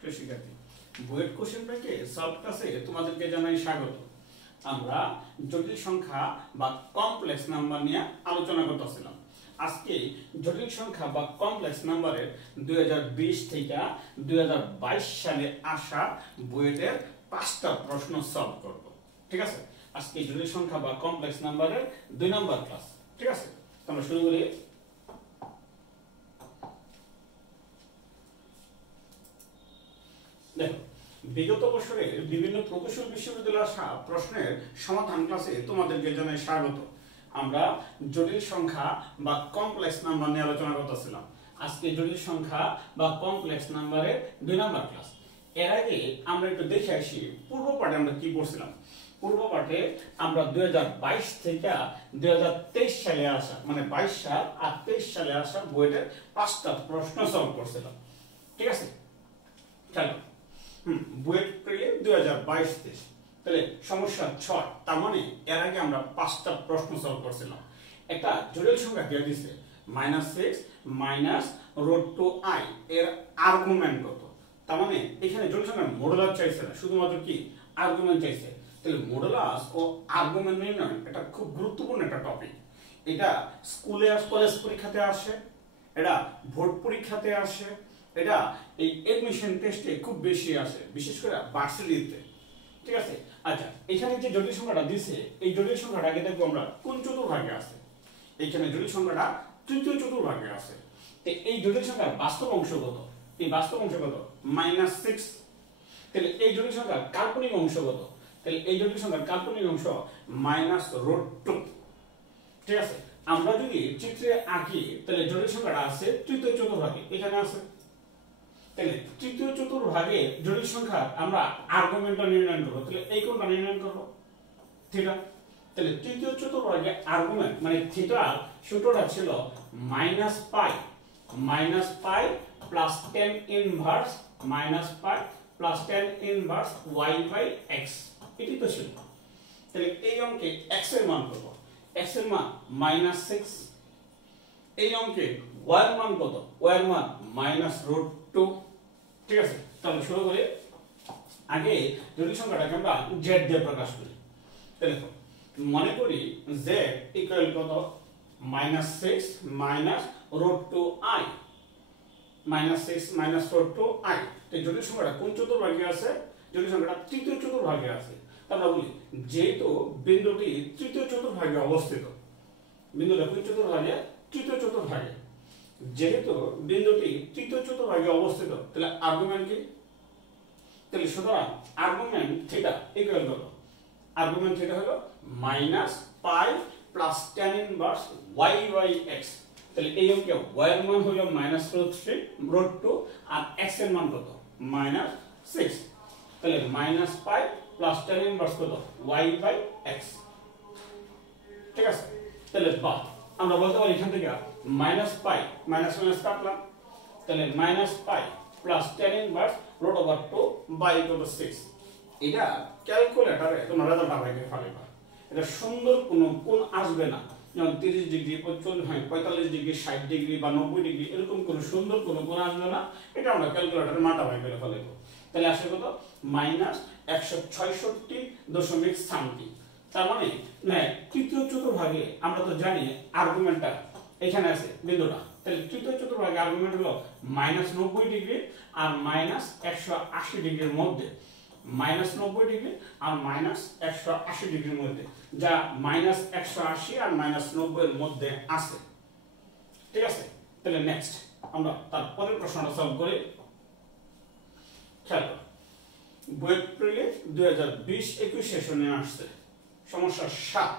প্রিয় শিক্ষার্থী, বুয়েট কোশ্চেন ব্যাংকে সলভ ক্লাসে তোমাদেরকে জানাই স্বাগত। আমরা জটিল সংখ্যা বা কমপ্লেক্স নাম্বার নিয়ে আলোচনা করতেছিলাম। আজকে জটিল সংখ্যা বা কমপ্লেক্স নাম্বারের 2020 থেকে 2022 সালে আসা বুয়েটের 5টা প্রশ্ন সলভ করব। ঠিক আছে, আজকে জটিল সংখ্যা বা কমপ্লেক্স নাম্বারের 2 নম্বর ক্লাস। ঠিক আছে, আমরা শুরু করি। দেখো, বিগত বছরের বিভিন্ন প্রকৌশল বিশ্ববিদ্যালয়ে আসা প্রশ্নের সমাধান ক্লাসে তোমাদেরকে জানাই স্বাগত। আমরা জটিল সংখ্যা বা কমপ্লেক্স নাম্বার নিয়ে আলোচনা করতেছিলাম। আজকে জটিল সংখ্যা বা কমপ্লেক্স নাম্বারের 2 নম্বর ক্লাস। এর আগে আমরা একটু দেখে আসি পূর্ব পাঠে আমরা কি পড়ছিলাম। পূর্ব পাঠে আমরা 2022 থেকে 2023 সালে আসা, মানে 22 সাল আর 23 সালে আসা বুয়েটের 5টা প্রশ্ন সলভ করছিলাম। ঠিক আছে, চলো বুয়েট প্রিলি 2022-23। তাহলে সমস্যা 6। তার মানে এর আগে আমরা 5টা প্রশ্ন সলভ করছিলাম। একটা জটিল সংখ্যা দিয়ে দিছে -6 মাইনাস রুট 2i এর আর্গুমেন্ট কত। তার মানে এখানে জটিল সংখ্যার মডুলাস চাইছে না, শুধুমাত্র কি আর্গুমেন্ট চাইছে। তাহলে মডুলাস ও আর্গুমেন্ট নির্ণয় এটা খুব গুরুত্বপূর্ণ একটা টপিক। এটা স্কুলে কলেজ পরীক্ষাতে আসে, এটা বোর্ড পরীক্ষাতে আসে, এটা এই এডমিশন টেস্টে খুব বেশি আসে, বিশেষ করে ভার্সিটিতে। ঠিক আছে, আচ্ছা এখানে যে জটিল সংখ্যাটা দিছে, এই জটিল সংখ্যাটা আগে দেখবো আমরা কোন চতুর্ভাগে আছে। এখানে জটিল সংখ্যাটা তৃতীয় চতুর্ভাগে আছে। তো এই জটিল সংখ্যার বাস্তব অংশ কত? এই বাস্তব অংশ কত? -6। তাহলে এই জটিল সংখ্যার কাল্পনিক অংশ কত? তাহলে এই জটিল সংখ্যার কাল্পনিক অংশ -√2। ঠিক আছে, আমরা যদি চিত্রে আঁকি তাহলে জটিল সংখ্যাটা আছে তৃতীয় চতুর্ভাগে, এখানে আছে। তাহলে তৃতীয় চতুর্ভাগে জটিল সংখ্যা আমরা আর্গুমেন্টটা নির্ণয় করব। তাহলে এই কোণটা নির্ণয় করব থিটা। তাহলে তৃতীয় চতুর্ভাগে আর্গুমেন্ট মানে থিটা সূত্রটা ছিল -π plus tan inverse -π plus tan inverse y/x, এটি তো ছিল। তাহলে এই অঙ্কে x এর মান কত? x এর মান -6। এই অঙ্কে y এর মান কত? y এর মান -√2। ঠিক আছে, তাহলে শুরু করি। আগে জটিল সংখ্যাটাকে আমরা z দিয়ে প্রকাশ করি। তাহলে মনে করি z ইকুয়াল কত? -6 √2i, -6 √2i। তো জটিল সংখ্যাটা কোন চতুর্ভাগে আছে? জটিল সংখ্যাটা তৃতীয় চতুর্ভাগে আছে। আমরা বলি যেহেতু বিন্দুটি তৃতীয় চতুর্ভাগে অবস্থিত, বিন্দুটা কোন চতুর্ভাগে? তৃতীয় চতুর্ভাগে। যেহেতু বিন্দুটি তৃতীয় চতুর্ভাগে অবস্থিত, তাহলে আর্গুমেন্ট কি? তাহলে সুতরাং আর্গুমেন্ট থিটা ইকুয়াল কত? আর্গুমেন্ট থিটা হলো -π প্লাস tan ইনভার্স y/x। তাহলে এই অঙ্কে y এর মান হলো -√2 আর x এর মান কত? -6। তাহলে -π প্লাস tan ইনভার্স কত? y/x। ঠিক আছে, তাহলে বা আমরা বলতে পারি এখান থেকে -π মাইনাস কাটলাম, তাহলে -π প্লাস tan ইনভার্স √2/6। এটা ক্যালকুলেটরে তোমরা রেজাল্ট আগে ফেলবা। এটা সুন্দর কোনো কোণ আসবে না, যেমন 30 ডিগ্রি 45 ডিগ্রি 60 ডিগ্রি বা 90 ডিগ্রি, এরকম কোনো সুন্দর কোনো কোণ আসবে না। এটা আমরা ক্যালকুলেটরে মাথা ভাই করে ফেলবো। তাহলে আসে কত? -166.3। তার মানে তৃতীয় চতুর্ভাগে আমরা তো জানি আর্গুমেন্টটা এখানে আছে বিন্দুটা। তাহলে তৃতীয় চতুর্ভাগে আর্গুমেন্ট হলো -90 ডিগ্রি আর -180 ডিগ্রির মধ্যে, -90 ডিগ্রি আর -180 ডিগ্রির মধ্যে, যা -180 আর -90 এর মধ্যে আছে। ঠিক আছে, তাহলে নেক্সট আমরা তারপরের প্রশ্নটা সলভ করি। খেয়াল করো, বুয়েট প্রিলি 2020-21 সেশনে আসছে সমস্যা 7।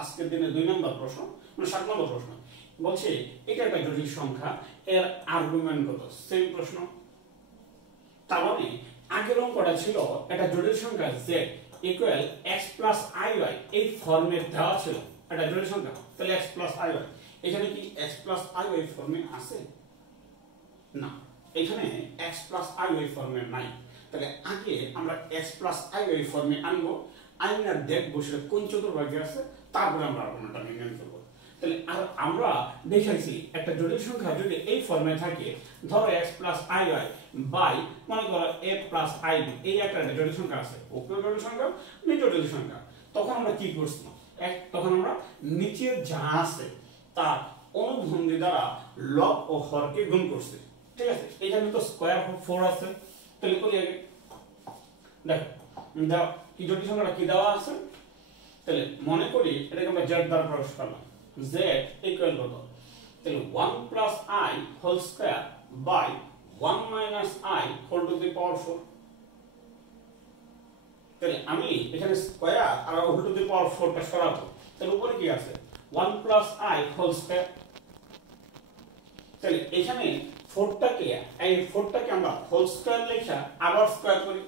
আজকের দিনে 2 নম্বর প্রশ্ন, মানে 7 নম্বর প্রশ্ন। বলছে এটা একটা জটিল সংখ্যা, এর আর্গুমেন্ট কত? সেম প্রশ্ন। তার মানে আগের অঙ্কটা ছিল একটা জটিল সংখ্যা z equal x plus iy, এই ফর্মে দেওয়া ছিল একটা জটিল সংখ্যা। তাহলে x প্লাস iy, এখানে কি x প্লাস iy ফর্মে আছে? না, এখানে x প্লাস iy ফর্মে নাই। তাহলে আগে আমরা x প্লাস iy ফর্মে আনবো, আইনার দেখবো সেটা কোন চতুর্ভাগে আছে, তারপরে আমরা আর্গুমেন্টটা নির্ণয় করব। তাহলে আর আমরা দেখাইছি একটা জটিল সংখ্যা যদি এই ফর্মে থাকে, ধরো x plus I Y by মনে করো a প্লাস আই বি, এই একটা জটিল সংখ্যা আছে, উপরে জটিল সংখ্যা নিচে জটিল সংখ্যা, তখন আমরা কি করছি, তখন আমরা নিচে যা আছে তার অনুভঙ্গি দ্বারা লব ও হরকে গুণ করছি। ঠিক আছে, এখানে তো স্কয়ার 4 আছে, তাহলে করি আগে দেখো দাও কি জটিল সংখ্যাটা কি দেওয়া আছে, তাহলে মনে করি এটাকে আমরা z দ্বারা প্রকাশ করলাম, z ইকুয়াল কত, তাহলে 1 plus i whole square by 1 minus i whole to the power 4। তাহলে আমি এখানে স্কয়ার আর হোল টু দি পাওয়ার 4 টা সরাবো, তাহলে উপরে কি আছে 1 প্লাস i হোল স্কয়ার। তাহলে এখানে 4টাকে এই 4টাকে আমরা হোল স্কয়ার লেখা আবার স্কয়ার করি,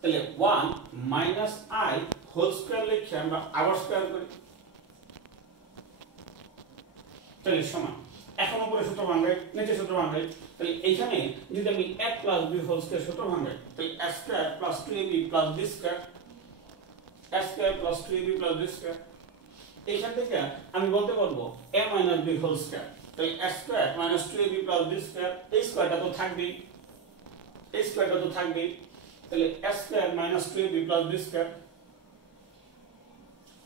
তাহলে 1 মাইনাস i হোল স্কয়ার লিখে আমরা আবার স্কয়ার করি, তাহলে সমান। এখন উপরে সূত্র ভাঙাই, নিচে সূত্র ভাঙাই, তাহলে এইখানে যদি আমি a plus b whole square সূত্র ভাঙাই, তাহলে a square plus 2ab plus b square, a square plus 2ab plus b square. এইখান থেকে আমি বলতে পারবো a minus b whole square, তাহলে a square minus 2ab plus b square, এই স্কয়ারটা তো থাকবেই, এই স্কয়ারটা তো থাকবেই, তাহলে a square minus 2ab plus b square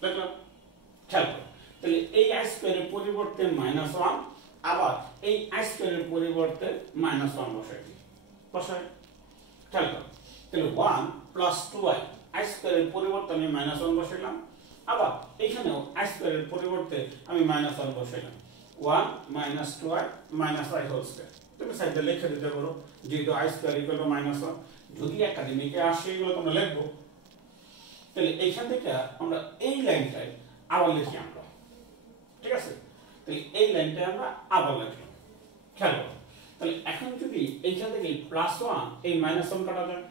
লিখলাম। খেয়াল করো, তাহলে এই i স্কয়ারের পরিবর্তে -1, আবার এই i স্কয়ারের পরিবর্তে -1 বসাই দিই, বসাই। খেয়াল করো, তাহলে 1 প্লাস 2i, i স্কয়ারের পরিবর্তে আমি -1 বসাইলাম, আবার এখানেও i স্কয়ারের পরিবর্তে আমি -1 বসাইলাম, 1 minus 2i minus i whole square. তুমি সাইডে লিখে দিতে পারো, যেহেতু i স্কয়ার ইকুয়াল টু -1, যদি একাডেমিকে আসে এগুলো তোমরা লিখবো। তাহলে এইখান থেকে আমরা এই লাইনটাই আবার লিখি আমরা, ঠিক আছে, তাহলে এই লাইনটা আমরা আবার লিখলাম। খেয়াল করো, তাহলে এখন যদি এইখান থেকে +1 এই -1 কাটা যায়,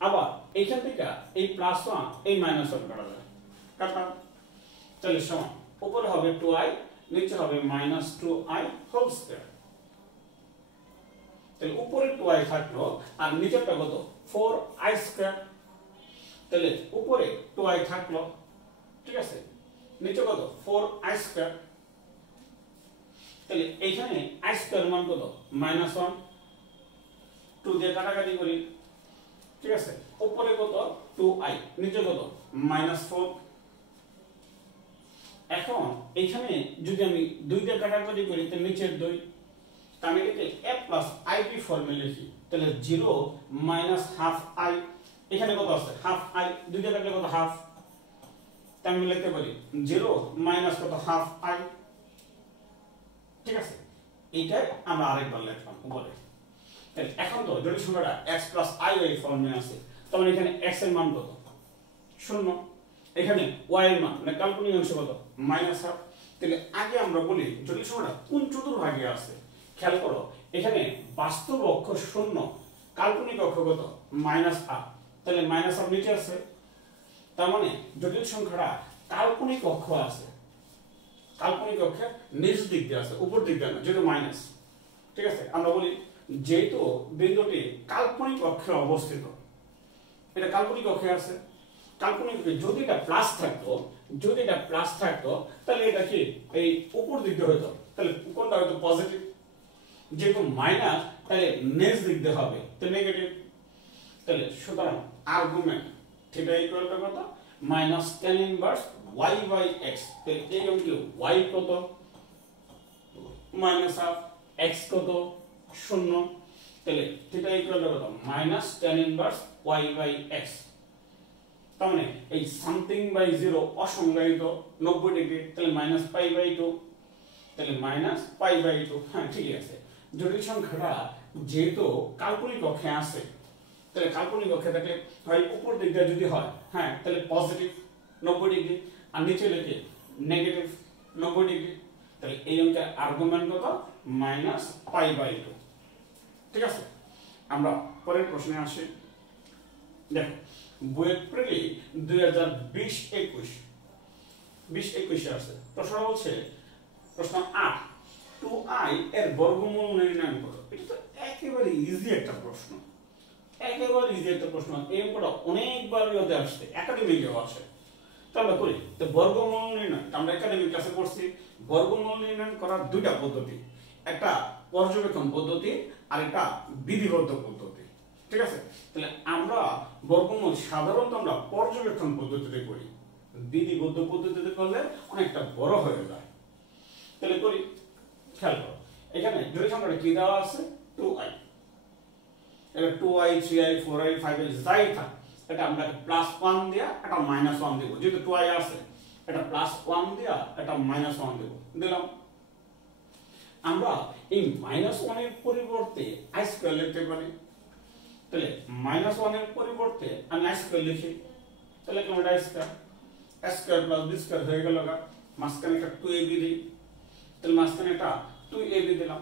আবার এইখান থেকে এই +1 এই -1 কাটা যায়, কাটলাম, তাহলে সমান উপরে হবে 2i, নিচে হবে -2i হোল স্কয়ার। তাহলে উপরে 2i থাকলো আর নিচেরটা কত 4i স্কয়ার, তাহলে উপরে 2i থাকলো, ঠিক আছে, নিচে কত 4i স্কয়ার। তাহলে এইখানে i স্কয়ার মান কত -1, 2 দিয়ে কাটাকাটি করি, ঠিক আছে, উপরে কত 2i, নিচে কত -4। এখন এইখানে যদি আমি 2 দিয়ে কাটাকাটি করি তাহলে নিচের 2, আমি এটাকে a প্লাস ib ফর্মে লিখি, তাহলে 0 মাইনাস হাফ i, এখানে কত আছে হাফ i, 2 দিয়ে কাটলে কত হাফ, তাই আমি লিখতে পারি 0 মাইনাস কত হাফ i, ঠিক আছে। এইটাই আমরা আরেকবার লিখলাম উপরে। তাহলে এখন তো জটিল সংখ্যাটা x প্লাস i এই ফর্মে আছে, তখন এখানে x এর মান কত 0, এখানে y এর মান মানে কাল্পনিক অংশ কত -1/2। তাহলে আগে আমরা বলি জটিল সংখ্যাটা কোন চতুর্ভাগে আছে। খেয়াল করো, এখানে বাস্তব অক্ষ 0, কাল্পনিক অক্ষ কত -1/2, তাহলে -1 নিচে আছে, তার মানে জটিল সংখ্যাটা কাল্পনিক অক্ষ আছে, কাল্পনিক অক্ষের নিচ দিক দিয়ে আছে, উপর দিক দিয়ে না, যেহেতু মাইনাস, ঠিক আছে। আমরা বলি যেহেতু বিন্দুটি কাল্পনিক অক্ষে অবস্থিত, এটা কাল্পনিক অক্ষে আছে, কাল্পনিক যদি এটা প্লাস থাকতো, যদি এটা প্লাস থাকতো তাহলে এটা কি এই উপর দিক দিয়ে হতো, তাহলে কোনটা হতো পজিটিভ, যেহেতু মাইনাস তাহলে নিচ দিক দিয়ে হবে, তো নেগেটিভ। তাহলে সুতরাং আর্গুমেন্ট থিটা ইকুয়াল টু কত -tan inverse y by x, তাহলে এই অঙ্কে y কত -1/2, x কত 0, তাহলে থিটা ইকুয়াল টু কত -tan inverse y by x। তার মানে এই সামথিং বাই 0 অসংজ্ঞায়িত 90 ডিগ্রি, তাহলে -π/2, তাহলে -π/2। হ্যাঁ ঠিকই আছে, জটিল সংখ্যাটা যেহেতু কাল্পনিক অক্ষে আছে, তাহলে কাল্পনিক অক্ষে থাকলে হয় উপর দিক দিয়ে যদি হয়, হ্যাঁ তাহলে পজিটিভ 90 ডিগ্রি, আর নিচে লিখে নেগেটিভ 90 ডিগ্রি, তাহলে এই অঙ্কের আর্গুমেন্ট কত -π/2, ঠিক আছে। আমরা পরের প্রশ্নে আসি। দেখো বইয়ের প্রিলি 2020-21 আছে, প্রশ্ন বলছে প্রশ্ন 8 2i এর বর্গমূল নির্ণয় করো। এটা তো একেবারে ইজি একটা প্রশ্ন, একেবারে ইজি একটা প্রশ্ন, এই অঙ্কটা অনেকবার ইয়েতে আসছে, একাডেমিকেও আসে। তো আমরা করি। তো বর্গমূল নির্ণয় আমরা একাডেমিক ক্লাসে পড়ছি, বর্গমূল নির্ণয় করার দুইটা পদ্ধতি, একটা পর্যবেক্ষণ পদ্ধতি আর একটা বিধিবদ্ধ পদ্ধতি, ঠিক আছে? তাহলে আমরা বর্গমূল সাধারণত আমরা পর্যবেক্ষণ পদ্ধতিতে করি, বিধিবদ্ধ পদ্ধতিতে করলে অনেকটা বড় হয়ে যায়। তাহলে করি, খেয়াল করো এখানে জটিল সংখ্যাটা কি দেওয়া আছে, 2i। এটা 2i 3i 4i 5i যাই থাক, এটা আমরা +1 দিয়া এটা -1 দেব, যেহেতু 2i আছে এটা +1 দিয়া এটা -1 দেব, দিলাম। আমরা এই -1 এর পরিবর্তে i স্কয়ার লিখতে পারি। তাহলে -1 এর পরিবর্তে আমি i স্কয়ার লিখি, তাহলে কেমন i square, a square + b square হয়ে গেল, মাঝখানে একটা 2ab দিই, তাহলে মাঝখানে একটা 2ab দিলাম।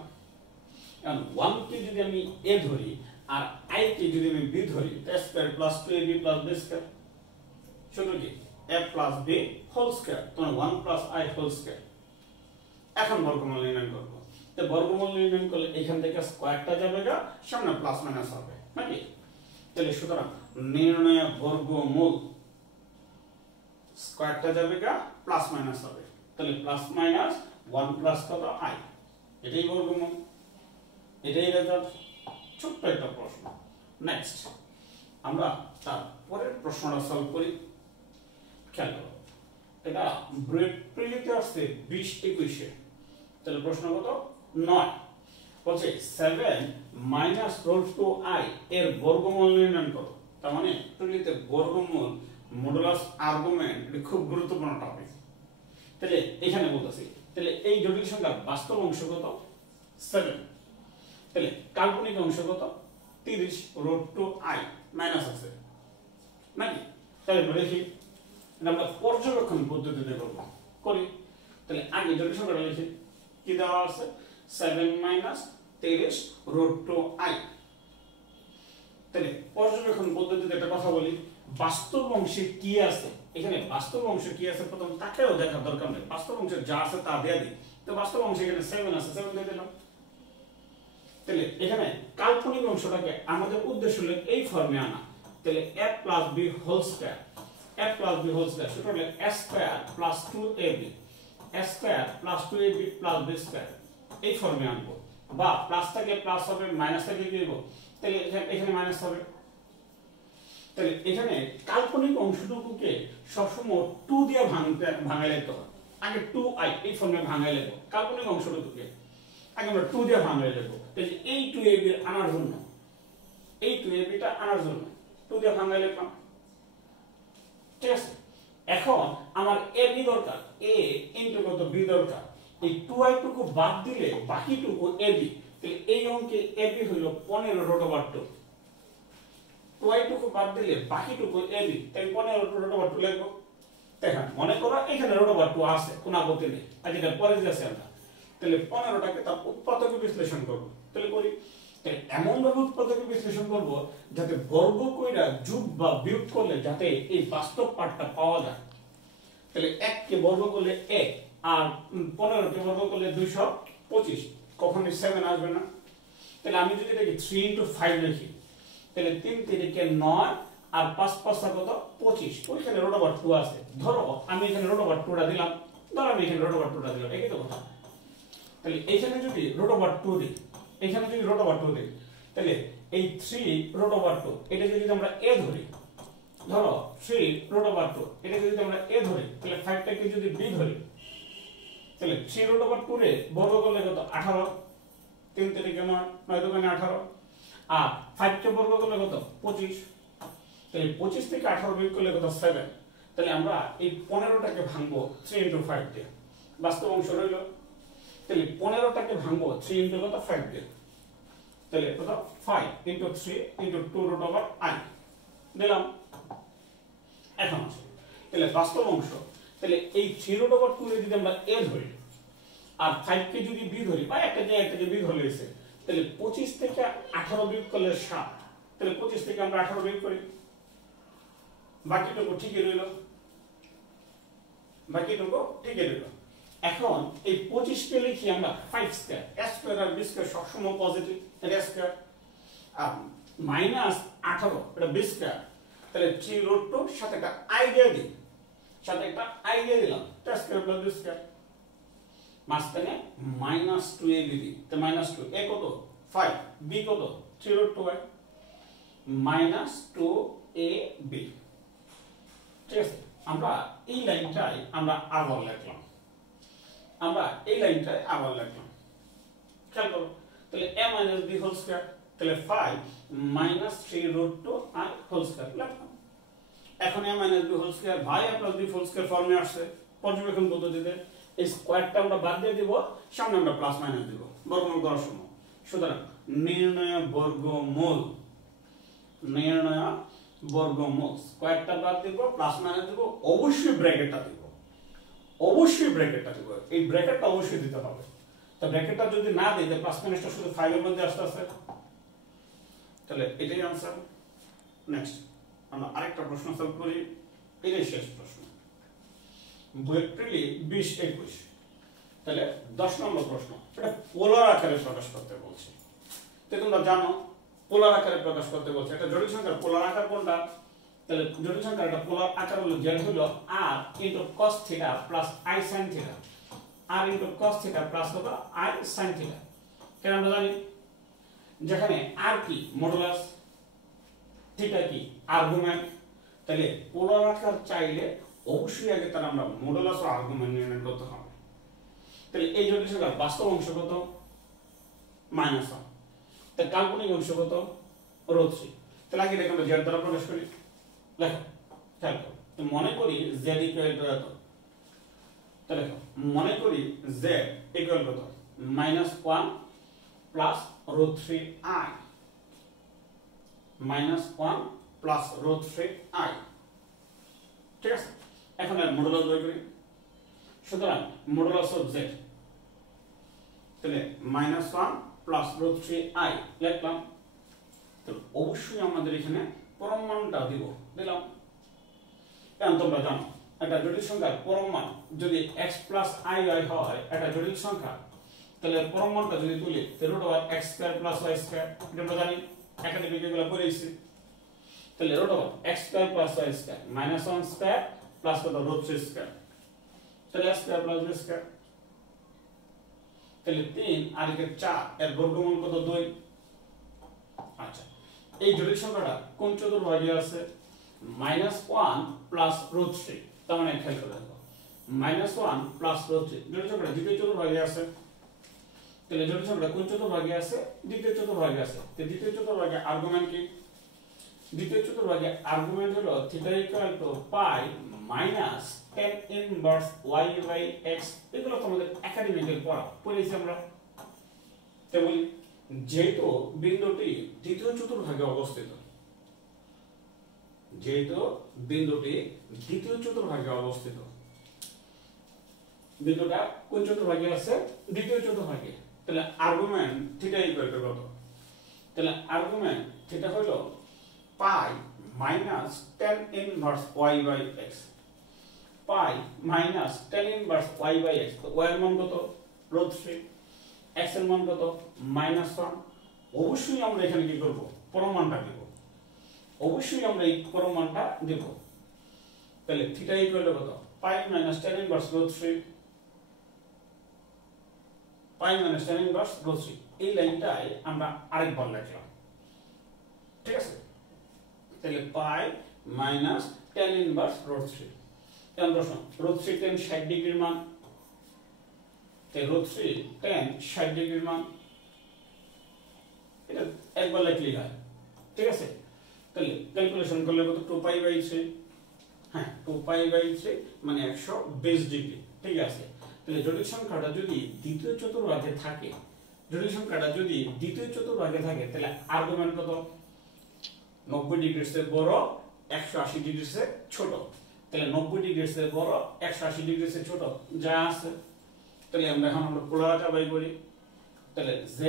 এখন 1 কে যদি আমি a ধরি আর i কে যদি আমি b ধরি, a square + 2ab + b square সূত্র কি a + b হোল স্কয়ার, তাহলে 1 + i হোল স্কয়ার। এখন বর্গমূল নির্ণয় করব। তো বর্গমূল নির্ণয় করলে এখান থেকে স্কয়ারটা যাবে গা, সামনে প্লাস মাইনাস হবে নাকি? তাহলে সুতরাং নির্ণয় বর্গমূল স্কয়ারটা যাবে গা, প্লাস মাইনাস হবে, তাহলে প্লাস মাইনাস 1 প্লাস কত i, এটাই বর্গমূল, এটাই রেজাল্ট। ছোট্ট একটা প্রশ্ন। নেক্সট আমরা তারপরের প্রশ্নটা সলভ করি। খেয়াল করো এটা ব্রেড প্রিলিতে আসছে 20-21-এ। তাহলে প্রশ্ন কত, 9 বলছে 7 - √2i এর বর্গমূল নির্ণয় করো। তার মানে প্রিলিতে বর্গমূল মডুলাস আর্গুমেন্ট এটা খুব গুরুত্বপূর্ণ টপিক। তাহলে এখানে বলতেছি, তাহলে এই জটিল সংখ্যার বাস্তব অংশ কত, 7, তাহলে কাল্পনিক অংশ কত, 30 √2i মাইনাস আছে নাকি? তাহলে লিখি, আমরা পর্যবেক্ষণ পদ্ধতিতে করব, করি। তাহলে আগে জটিল সংখ্যাটা লিখি, কি দেওয়া আছে, 7 - 30 √2i। তাহলে পর্যবেক্ষণ পদ্ধতিতে একটা কথা বলি, বাস্তব অংশে কি আছে, এখানে বাস্তব অংশ কি আছে প্রথম তাকেও দেখার দরকার নেই, বাস্তব অংশে যা আছে তা দিয়ে দিই। তো বাস্তব অংশে এখানে 7 আছে, 7 দিয়ে দিলাম। তাহলে এখানে কাল্পনিক অংশটাকে আমাদের উদ্দেশ্য হলো এই ফর্মে আনা। তাহলে a + b whole square, a + b whole square সূত্র হলো a square + 2ab, a square + 2ab + b square, এই ফর্মে আনবো। বা প্লাস থেকে প্লাস হবে, মাইনাস থেকে কি দেব, তাহলে এখানে মাইনাস হবে। তাহলে এখানে কাল্পনিক অংশটুকুকে সবসময় 2 দিয়ে ভাঙাই লিখতে হয়। আগে 2i এই ফর্মে ভাঙাই লিখব, কাল্পনিক অংশটুকুকে আগে আমরা 2 দিয়ে ভাঙাই লিখব। তাহলে এই 2ab আনার জন্য, এই 2ab টা আনার জন্য 2 দিয়ে ভাঙাই লিখলাম, ঠিক আছে? এখন আমার ab দরকার, a ইনটু কত b দরকার, এই 2i টুকু বাদ দিলে বাকিটুকু ab। তাহলে এই অঙ্কে ab হলো 15√2, 2i টুকু বাদ দিলে বাকিটুকু ab, তাই 15√2 লিখব। দেখেন মনে করো এখানে √2 আছে, কোনো আপত্তি নেই, আজ এটা পরে দিয়েছি আমরা। তাহলে 15টাকে তার উৎপাদকে বিশ্লেষণ করব। তাহলে করি, তাহলে এমন ভাবে উৎপাদকে বিশ্লেষণ করব যাতে বর্গ কইরা যোগ বা বিয়োগ করলে যাতে এই বাস্তব পার্টটা পাওয়া যায়। তাহলে 1 কে বর্গ করলে 1 আর 15 কে বর্গ করলে 225, কখনোই 7 আসবে না। তাহলে আমি যদি এটাকে 3 × 5 লিখি, তাহলে 3 × 3 = 9 আর 5 × 5 কত, 25। ওইখানে √2 আছে, ধরো আমি এখানে √2টা দিলাম, ধরো আমি এখানে √2টা দিলাম, একই তো কথা। তাহলে এখানে যদি √2 দিই, এখানে যদি √2 দিই, তাহলে এই 3√2 এটা যদি আমরা a ধরি, ধরো 3√2 এটা যদি আমরা a ধরি, তাহলে 5টাকে যদি b ধরি, তাহলে 3√2 রে বর্গ করলে কত, 18, 3 × 3 = 9, 9 × 2 = 18, আর 5 কে বর্গ করলে কত, 25। তাহলে 25 থেকে 18 বিয়োগ করলে কত, 7। তাহলে আমরা এই 15টাকে ভাঙবো 3 × 5 দিয়ে, বাস্তব অংশ রইল। তাহলে 15টাকে ভাঙবো 3 × কত, 5 দিয়ে, তাহলে কত, 5 × 3 × 2√i দিলাম। এখন আসো তাহলে বাস্তব অংশ, তাহলে এই 3√2 এর যদি আমরা a ধরি আর 5 কে যদি b ধরি, বা একটা যে একটা যে b ধরে লইছে, তাহলে 25 থেকে 18 বিয়োগ করলে 7। তাহলে 25 থেকে আমরা 18 বিয়োগ করি, বাকিটুকু ঠিকই রইল, বাকিটুকু ঠিকই রইল। এখন এই 25 কে লিখি আমরা 5 স্কয়ার, a স্কয়ার আর b স্কয়ার সবসময় পজিটিভ, এটা স্কয়ার, আর -18 এটা b স্কয়ার। তাহলে 3√2 সাথে একটা i দিয়ে দিই, সাথে একটা আই দিয়ে দিলাম, টা স্কয়ার প্লাস বি স্কয়ার, মাঝখানে মাইনাস 2ab তো মাইনাস 2 a কত 5 b কত 3√2y মাইনাস 2ab। ঠিক আছে, আমরা এই লাইনটাই আমরা আবার লিখলাম, খেয়াল করো তাহলে a minus b whole square, তাহলে 5 মাইনাস 3√2i হোল স্কয়ার লিখলাম। এখন a minus b whole square ভাই a plus b whole square ফর্মে আসছে পর্যবেক্ষণ পদ্ধতিতে, এই স্কয়ারটা আমরা বাদ দিয়ে দিব, সামনে আমরা প্লাস মাইনাস দিব বর্গমূল করার সময়। সুতরাং নির্ণয় বর্গমূল, স্কয়ারটা বাদ দিব, প্লাস মাইনাস দিব, অবশ্যই ব্র্যাকেটটা দিব, এই ব্র্যাকেটটা অবশ্যই দিতে হবে। তো ব্র্যাকেটটা যদি না দিই তাহলে প্লাস মাইনাসটা শুধু 5 এর মধ্যে আসছে, তাহলে এটাই आंसर। নেক্সট আমরা আরেকটা প্রশ্ন সলভ করি, এটাই শেষ প্রশ্ন, বইয়ের 20-21। তাহলে 10 নম্বর প্রশ্ন, এটা পোলার আকারে প্রকাশ করতে বলছে। তো তোমরা জানো পোলার আকারে প্রকাশ করতে বলছে, এটা জটিল সংখ্যার পোলার আকার কোনটা? তাহলে জটিল সংখ্যার এটা পোলার আকার হলো z হলো r * cos θ + i sin θ, r * cos θ + কত i sin θ। কেন আমরা জানি যেখানে r কি মডুলাস, থিটা কি আর্গুমেন্ট, তাহলে পোলার আকার চাইলে অবশ্যই আগে তার আমরা মডুলাস ও আর্গুমেন্ট নির্ণয় করতে হবে। তাহলে এই জটিল সংখ্যার বাস্তব অংশ কত -1, তার কাল্পনিক অংশ কত √3। তাহলে আগে আমরা z দ্বারা প্রকাশ করি, লেখো খেয়াল করো, তো মনে করি z ইকুয়াল টু এত, তাহলে দেখো মনে করি z ইকুয়াল কত -1 প্লাস √3i, -1 প্লাস √3i। ঠিক আছে, এখন এর মডুলাস বের করি। সুতরাং মডুলাস অফ z, তাহলে -1 প্লাস √3i লিখলাম। তো অবশ্যই আমাদের এখানে পরম মানটা দিব, দিলাম। কারণ তোমরা জানো একটা জটিল সংখ্যার পরম মান যদি x + i হয়, একটা জটিল সংখ্যা, তাহলে পরম মানটা যদি তুলি তাহলে √x² + y², এটা আমরা জানি একাডেমিক এগুলো পড়েছি। তাহলে √x² + y² -1² প্লাস কত √3², তাহলে x² + b², তাহলে 3 আর একে 4, এর বর্গমূল কত 2। আচ্ছা, এই জটিল সংখ্যাটা কোন চতুর্ভাগে আছে? -1 প্লাস √3, তার মানে খেয়াল করে দেখো -1 প্লাস √3 জটিল সংখ্যাটা দ্বিতীয় চতুর্ভাগে আছে। তাহলে জটিল সংখ্যাটা কোন চতুর্ভাগে আছে? দ্বিতীয় চতুর্ভাগে আছে। তো দ্বিতীয় চতুর্ভাগে আর্গুমেন্ট কি? দ্বিতীয় চতুর্ভাগে আর্গুমেন্ট হলো θ = π মাইনাস tan ইনভার্স y/x। এগুলো তোমাদের একাডেমিকে পড়েছি আমরা। তো বলি যেহেতু বিন্দুটি দ্বিতীয় চতুর্ভাগে অবস্থিত, বিন্দুটা কোন চতুর্ভাগে আছে? দ্বিতীয় চতুর্ভাগে। তাহলে আর্গুমেন্ট θ = কত? তাহলে আর্গুমেন্ট θ হলো π minus tan inverse y/x, π minus tan inverse y/x। তো y এর মান কত √3, x এর মান কত -1। অবশ্যই আমরা এখানে কি করব? পরম মানটা দেব, তাহলে θ = কত π minus tan inverse √3, π minus tan inverse √3। এই লাইনটাই আমরা আরেকবার লিখলাম। ঠিক আছে, তাহলে π মাইনাস tan ইনভার্স √3। এখন প্রশ্ন √3 tan 60 ডিগ্রির মান, তাই √3 tan 60 ডিগ্রির মান, এটা একবার লিখলেই হয়। ঠিক আছে, তাহলে ক্যালকুলেশন করলে কত 2π/3, হ্যাঁ 2π/3 মানে 120 ডিগ্রি। ঠিক আছে, তাহলে জটিল সংখ্যাটা যদি দ্বিতীয় চতুর্ভাগে থাকে, তাহলে আর্গুমেন্ট কত 90 ডিগ্রির চেয়ে বড়, 180 ডিগ্রির চেয়ে ছোট। তাহলে 90 ডিগ্রির চেয়ে বড়, 180 ডিগ্রির চেয়ে ছোট যা আছে। তাহলে আমরা পোলার আকার বাই করি। তাহলে z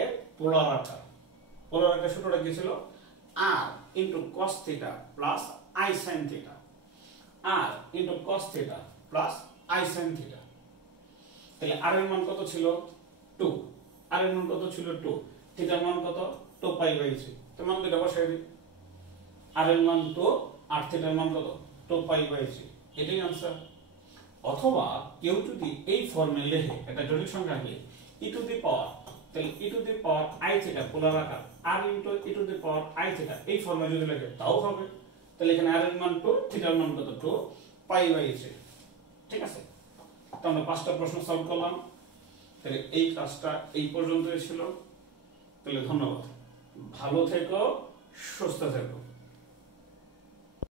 এর পোলার আকার সূত্রটা কি ছিল? r * cos θ + i sin θ, r * cos θ + i sin θ। তাহলে r এর মান কত ছিল 2, r এর মান কত ছিল 2, θ এর মান কত 2π/3। তো মান দুটো বসাই দিই, r এর মান 2 আর θ এর মান কত 2π/3। এটাই आंसर। অথবা কেউ যদি এই ফর্মে লেখে এটা জটিল সংখ্যাকে e টু দি পাওয়ার, তাহলে e to the power i theta polar আকার r into e to the power i theta এই ফর্মে যদি লেখে তাও হবে। তাহলে এখানে r এর মান 2, থিটার মান কত 2 পাই বাই 3। ঠিক আছে, তো আমরা পাঁচটা প্রশ্ন সলভ করলাম। তাহলে এই ক্লাসটা এই পর্যন্তই ছিল। তাহলে ধন্যবাদ, ভালো থেকো, সুস্থ থেকো।